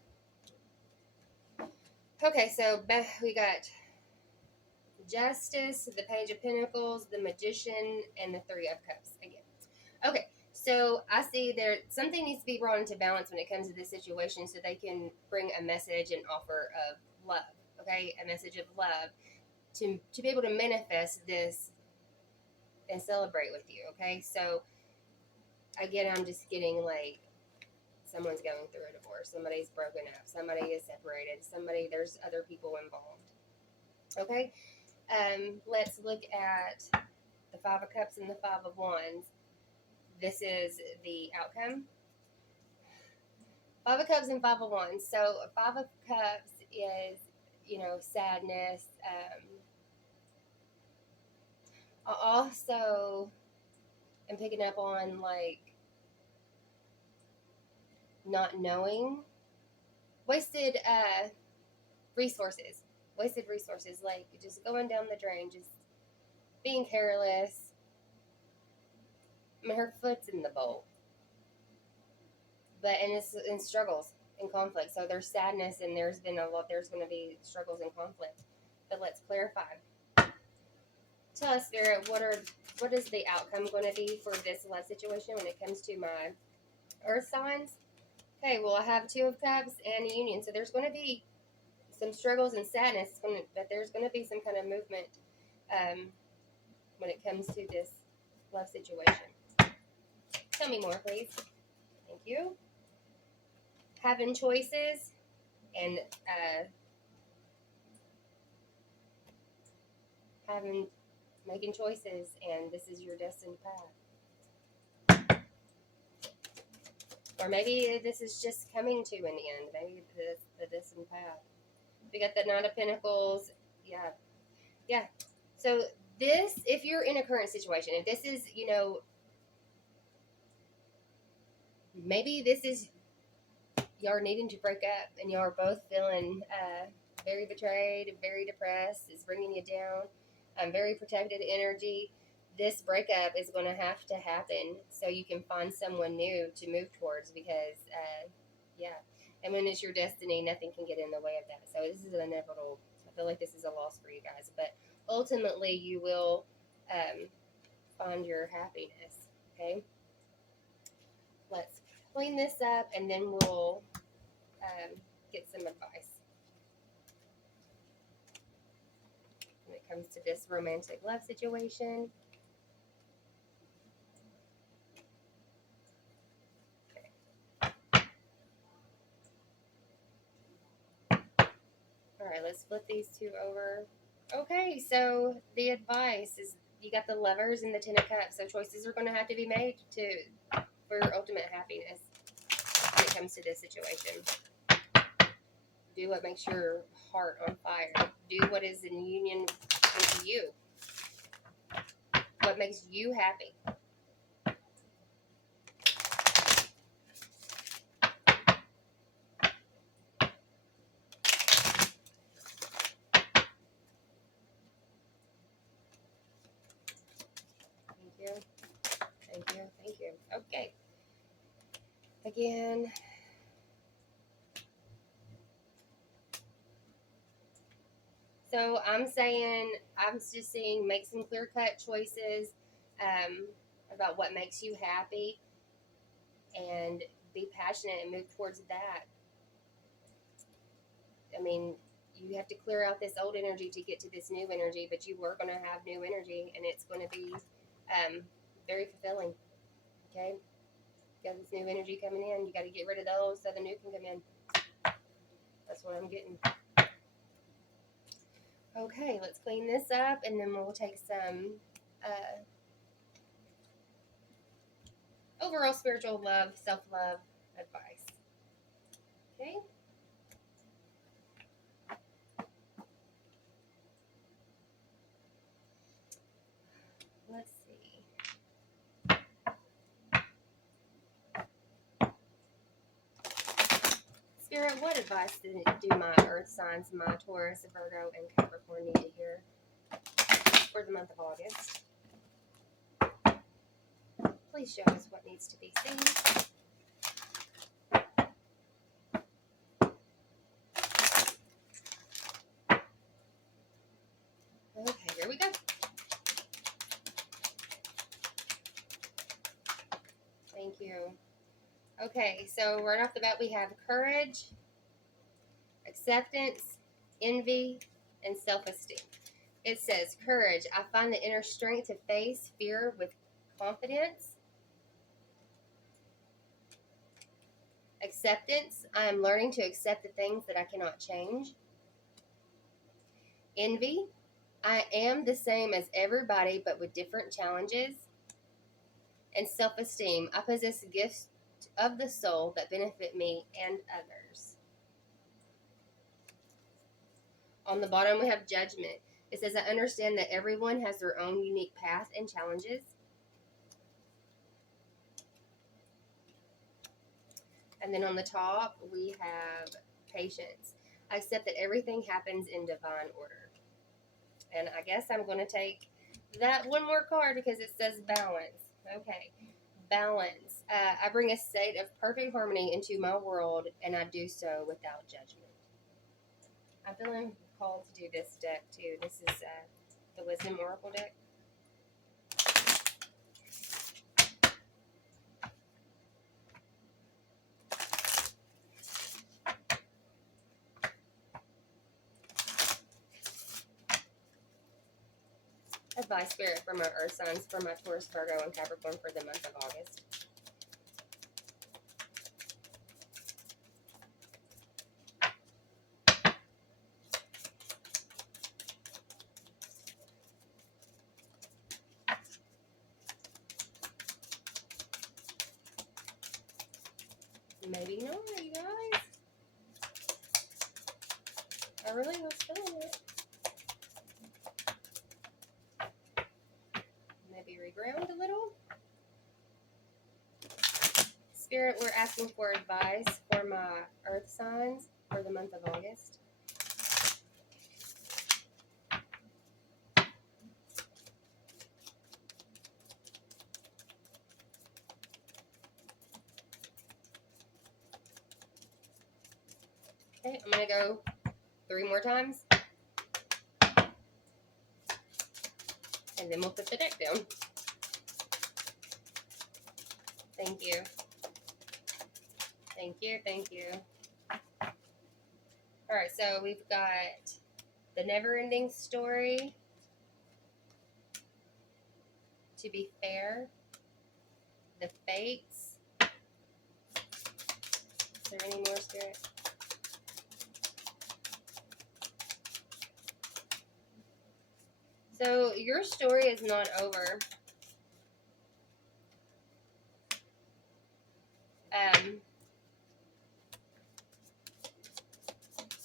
Okay, so we got Justice, the Page of Pentacles, the Magician, and the Three of Cups again. Okay, so I see there something needs to be brought into balance when it comes to this situation so they can bring a message and offer of love. Okay, a message of love to be able to manifest this and celebrate with you. Okay, so again, I'm just getting like someone's going through a divorce, somebody's broken up, somebody is separated, there's other people involved. Okay, let's look at the Five of Cups and the Five of Wands. This is the outcome. Five of Cups and Five of Wands. So Five of Cups is, sadness. I also am picking up on like not knowing, wasted resources, like just going down the drain, just being careless. I mean, her foot's in the bowl, and it's in struggles and conflict. So there's sadness, and there's going to be struggles and conflict. But let's clarify. Tell us, Spirit, what is the outcome going to be for this love situation when it comes to my earth signs? Okay, well, I have Two of Cups and a Union. So there's going to be some struggles and sadness, but there's going to be some kind of movement when it comes to this love situation. Tell me more, please. Thank you. Having choices and making choices, and this is your destined path. Or maybe this is just coming to an end. Maybe the destined path. We got the Knight of Pentacles. Yeah. So this, if you're in a current situation, if this is, maybe this is y'all are needing to break up, and y'all are both feeling very betrayed, very depressed. It's bringing you down. Very protected energy. This breakup is going to have to happen so you can find someone new to move towards, because and when it's your destiny, nothing can get in the way of that. So this is an inevitable. I feel like this is a loss for you guys, but ultimately you will find your happiness. Okay, let's clean this up, and then we'll get some advice when it comes to this romantic love situation. All right, let's flip these two over. Okay, so the advice is you got the Lovers and the Ten of Cups. So choices are going to have to be made for ultimate happiness when it comes to this situation. Do what makes your heart on fire. Do what is in union with you. What makes you happy. Thank you. Okay. Again. So I'm just saying make some clear cut choices. about what makes you happy, and be passionate and move towards that. I mean, you have to clear out this old energy to get to this new energy, but you are going to have new energy, and it's going to be very fulfilling. Okay? You got this new energy coming in. You got to get rid of those so the new can come in. That's what I'm getting. Okay, let's clean this up, and then we'll take some overall spiritual love, self-love advice. Okay? Let's see. Spirit, what advice do my earth signs, my Taurus, Virgo, and Capricorn need to hear for the month of August? Please show us what needs to be seen. Okay, here we go. Thank you. Okay, so right off the bat, we have courage, acceptance, envy, and self-esteem. It says, courage, I find the inner strength to face fear with confidence. Acceptance, I am learning to accept the things that I cannot change. Envy, I am the same as everybody but with different challenges. And self-esteem, I possess gifts of the soul that benefit me and others. On the bottom, we have judgment. It says, I understand that everyone has their own unique path and challenges. And then on the top, we have patience. I accept that everything happens in divine order. And I guess I'm going to take that one more card because it says balance. Okay, balance. I bring a state of perfect harmony into my world, and I do so without judgment. I'm feeling called to do this deck too. This is the Wisdom Oracle deck. Advice, Spirit, for my earth signs, for my Taurus, Virgo, and Capricorn for the month of August. Maybe not, you guys. I really was feeling it. Maybe reground a little. Spirit, we're asking for advice for my earth signs for the month of August. Okay, I'm going to go 3 more times. And then we'll put the deck down. Thank you. Thank you, thank you. Alright, so we've got the never-ending story. To be fair. The fates. Is there any more, Spirit? So your story is not over.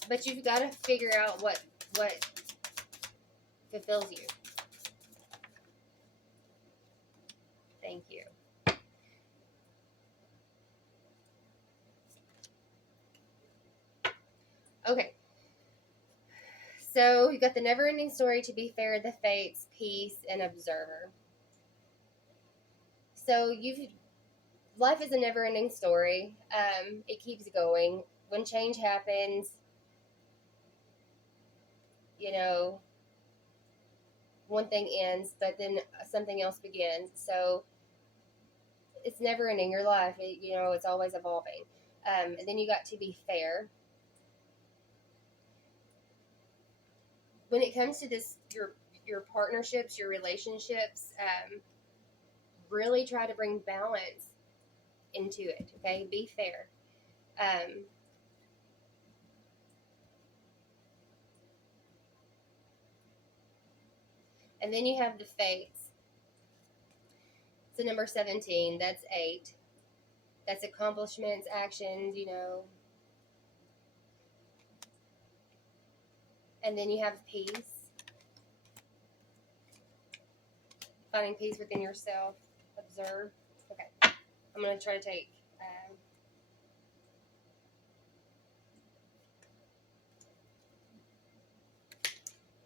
But you've got to figure out what fulfills you. Thank you. Okay. So you got the never-ending story, to be fair, the fates, peace, and observer. So life is a never-ending story. It keeps going. When change happens, one thing ends, but then something else begins. So it's never ending. Your life, it's always evolving. And then you got to be fair. When it comes to this, your partnerships, your relationships, really try to bring balance into it. Okay, be fair. Um, and then you have the fates. So number 17, that's 8. That's accomplishments, actions, And then you have peace, finding peace within yourself. Observe. Okay, I'm going to try to take.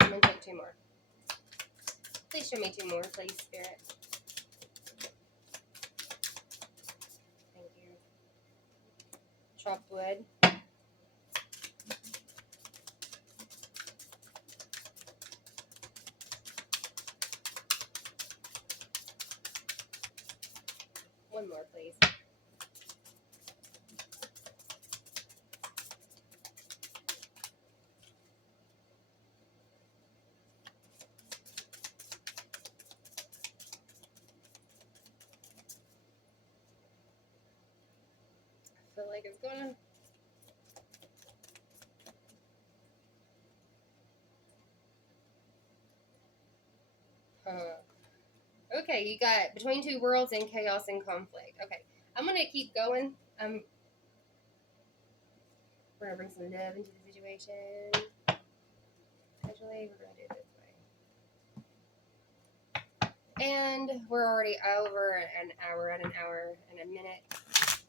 I'm going to take 2 more. Please show me 2 more, please, Spirit. Thank you. Chopped wood. One more, please. I feel like it's going to. Okay, you got between 2 worlds and chaos and conflict. Okay, I'm going to keep going. We're going to bring some love into the situation. Actually, we're going to do it this way. And we're already over an hour and a minute.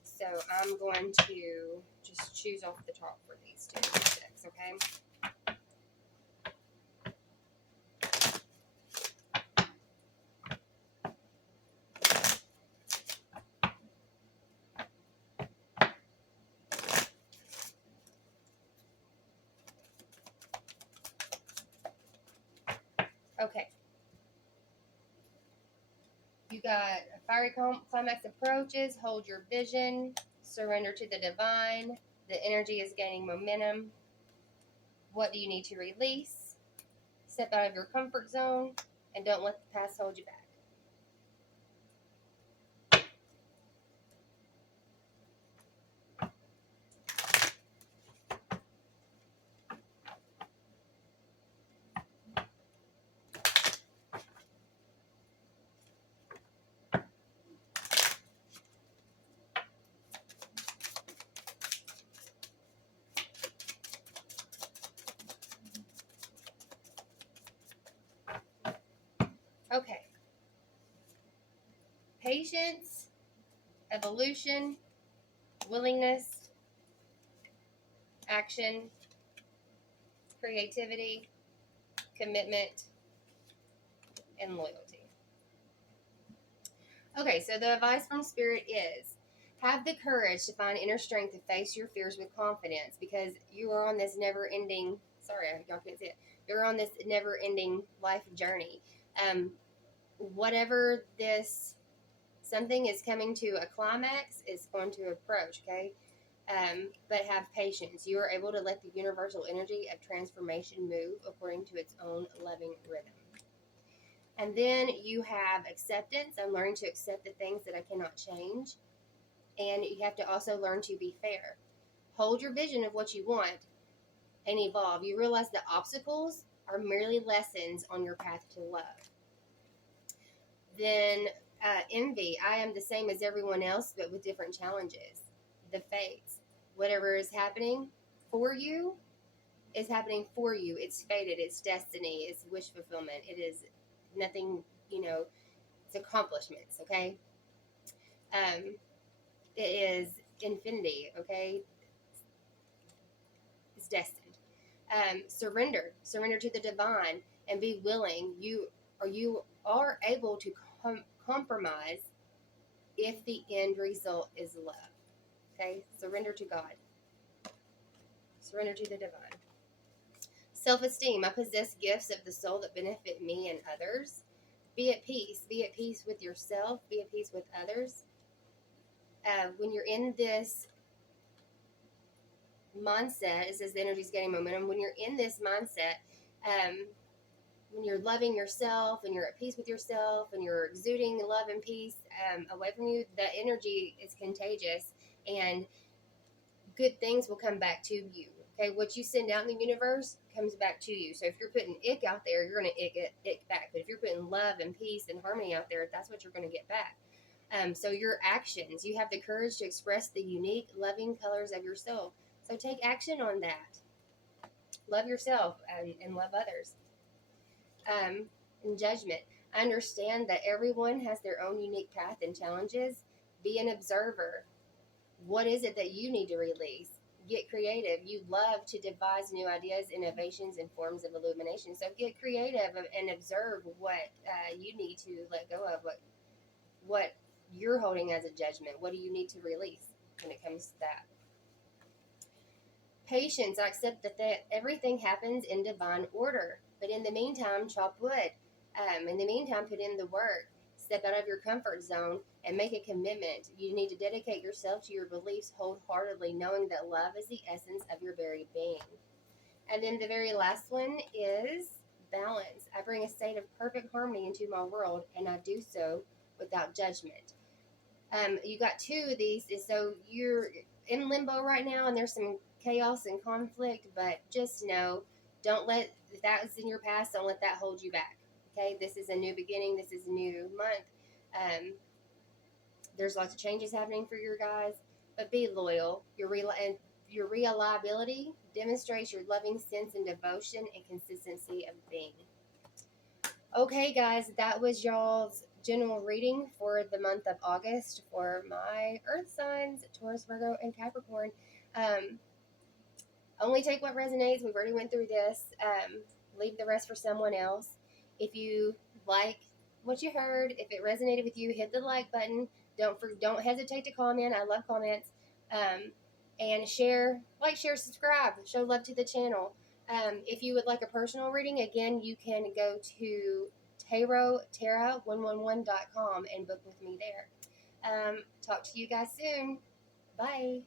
So I'm going to just choose off the top for these 2 decks, okay? Okay. You got a fiery climax approaches, hold your vision, surrender to the divine, the energy is gaining momentum. What do you need to release? Step out of your comfort zone and don't let the past hold you back. Okay. Patience, evolution, willingness, action, creativity, commitment, and loyalty. Okay, so the advice from Spirit is have the courage to find inner strength to face your fears with confidence because you are on this never ending, sorry, y'all can't see it, you're on this never ending life journey. Whatever this, something is coming to a climax, is going to approach, okay? But have patience. You are able to let the universal energy of transformation move according to its own loving rhythm. And then you have acceptance. I'm learning to accept the things that I cannot change. And you have to also learn to be fair. Hold your vision of what you want and evolve. You realize that obstacles are merely lessons on your path to love. Then envy. I am the same as everyone else, but with different challenges. The fates. Whatever is happening for you is happening for you. It's fated. It's destiny. It's wish fulfillment. It is nothing, it's accomplishments, okay? It is infinity, okay? It's destined. Surrender to the divine and be willing. You are able to compromise if the end result is love. Okay, surrender to God. Surrender to the divine. Self-esteem. I possess gifts of the soul that benefit me and others. Be at peace. Be at peace with yourself. Be at peace with others. When you're in this mindset, it says the energy is gaining momentum. When you're in this mindset, um, when you're loving yourself and you're at peace with yourself and you're exuding love and peace away from you, the energy is contagious and good things will come back to you. Okay, what you send out in the universe comes back to you. So if you're putting ick out there, you're going to ick back. But if you're putting love and peace and harmony out there, that's what you're going to get back. So your actions, you have the courage to express the unique, loving colors of your soul. So take action on that. Love yourself and love others. And judgment. I understand that everyone has their own unique path and challenges. Be an observer. What is it that you need to release? Get creative. You love to devise new ideas, innovations, and forms of illumination. So get creative and observe what you need to let go of, what you're holding as a judgment. What do you need to release when it comes to that? Patience. I accept that everything happens in divine order. But in the meantime, chop wood. In the meantime, put in the work. Step out of your comfort zone and make a commitment. You need to dedicate yourself to your beliefs wholeheartedly, knowing that love is the essence of your very being. And then the very last one is balance. I bring a state of perfect harmony into my world, and I do so without judgment. You got two of these, so you're in limbo right now, and there's some chaos and conflict, but just know, don't let, if that was in your past, don't let that hold you back. Okay, this is a new beginning, this is a new month. There's lots of changes happening for your guys, but be loyal. Your reliability demonstrates your loving sense and devotion and consistency of being. Okay, guys, that was y'all's general reading for the month of August for my Earth signs, Taurus, Virgo, and Capricorn. Only take what resonates. We've already went through this. Leave the rest for someone else. If you like what you heard, if it resonated with you, hit the like button. Don't hesitate to comment. I love comments. And share, share, subscribe. Show love to the channel. If you would like a personal reading, again, you can go to tarotterra111.com and book with me there. Talk to you guys soon. Bye.